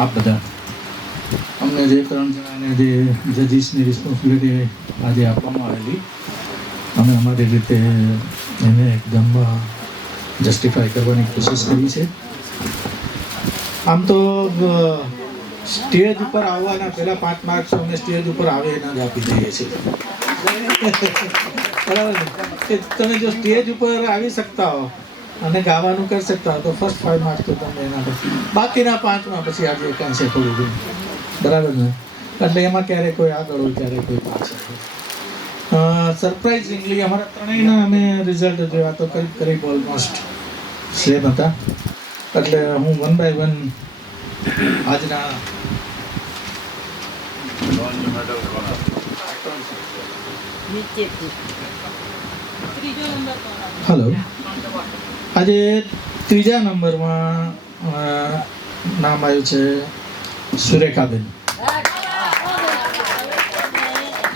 આપ બધા અમને જે 3 જણાને જે જજીસની રિસ્પોન્સિબિલિટી આજે આપવામાં આવેલી, અમે અમારી રીતે એને એકદમ જસ્ટિફાઈ કરવાની કોશિશ કરી છે. આમ તો સ્ટેજ ઉપર આવવાના પહેલા 5 માર્ક્સ અમને સ્ટેજ ઉપર આવે એના જ આપી દઈએ છીએ. બરાબર ને? કે તમે જો સ્ટેજ ઉપર આવી શકતા હો અને ગાવાનું કરી શકતા હો તો ફર્સ્ટ 5 માર્ક્સ તો તમને એના પછી, બાકીના 5માં પછી આજે કાંઈ છે થોડું ઘણું. બરાબર ને? એટલે એમાં ક્યારેય કોઈ આગળ હોય ક્યારેય કોઈ પાછળ હોય. સરપ્રાઇઝિંગલી અમારા ત્રણેયના અમે રિઝલ્ટ જોયા તો કરીબ ઓલમોસ્ટ સેમ હતા. એટલે હું 1 બાય 1 આજના હલો, આજે 3જા નંબરમાં નામ આવ્યું છે સુરેખાબેન.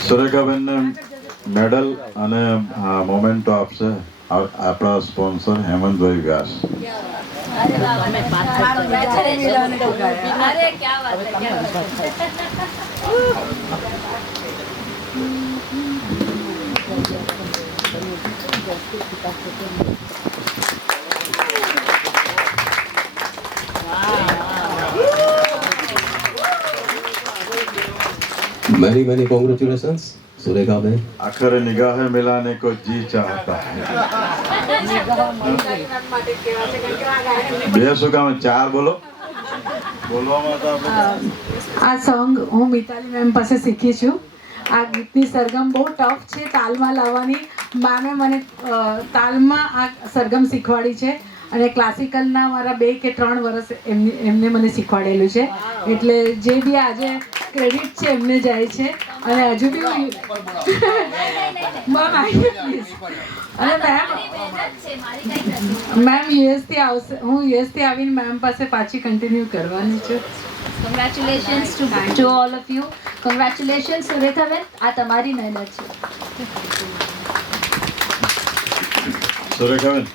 સુરેખાબેનને મેડલ અને મોમેન્ટો આપશે આપણા સ્પોન્સર હેમંતભાઈ વ્યાસ. many congratulations सुरेखा बहन. आखिर निगाहें मिलाने को जी चाहता है. બે શું કામ 4 બોલો બોલવામાં તો આપણે આ સોંગ હું મિતાલી મેમ પાસે શીખી છું. આ ગીતની સરગમ બહુ ટફ છે તાલમાં લાવવાની. મેમે મને તાલમાં આ સરગમ શીખવાડી છે અને ક્લાસિકલના મારા 2 કે 3 વર્ષ એમને મને શીખવાડેલું છે. એટલે જે બી આજે ક્રેડિટ છે એમને જાય છે. અને હજુ બી મેમ આવી પ્લીઝ. અને મેમ યુએસથી આવશે, હું યુએસથી આવીને મેમ પાસે પાછી કન્ટિન્યુ કરવાની છું. Congratulations to all of you. Congratulations Surekha બેન, આ તમારી મહેનત છે. સુરેખાબેન